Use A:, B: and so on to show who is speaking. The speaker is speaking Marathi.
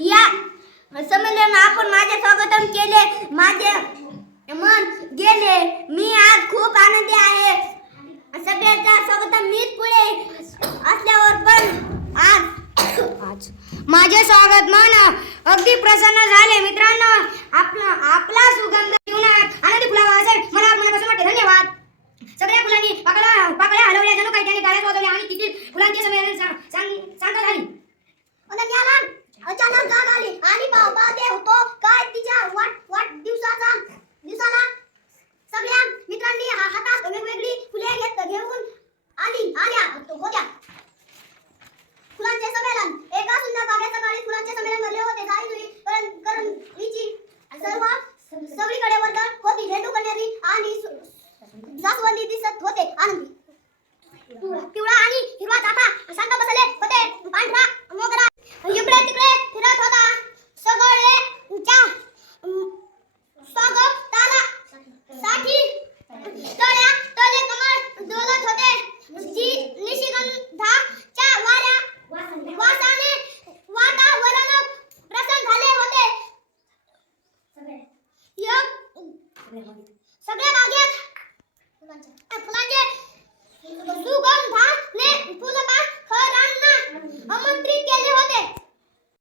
A: या. संमेलन आपण माझे स्वागतम केले माझे मन गेले. मी आज खूप आनंदी आहे. सगळ्यांचा स्वागतम मीच पुढे असल्यावर पण आज आज माझे स्वागत मन अगदी प्रसन्न झाले. मित्रांनो आपला आपला सुगंध जीवनात आनंदी फुलावा असेल. मला मनापासून वाटते. धन्यवाद. सगळ्या फुलांनी पाकळ्या पाकळ्या हलवल्या. जणू काही त्यांनी डाळ्यात वाजवल्या आणि किती फुलांचे संमेलन सगळीकडे वर 你好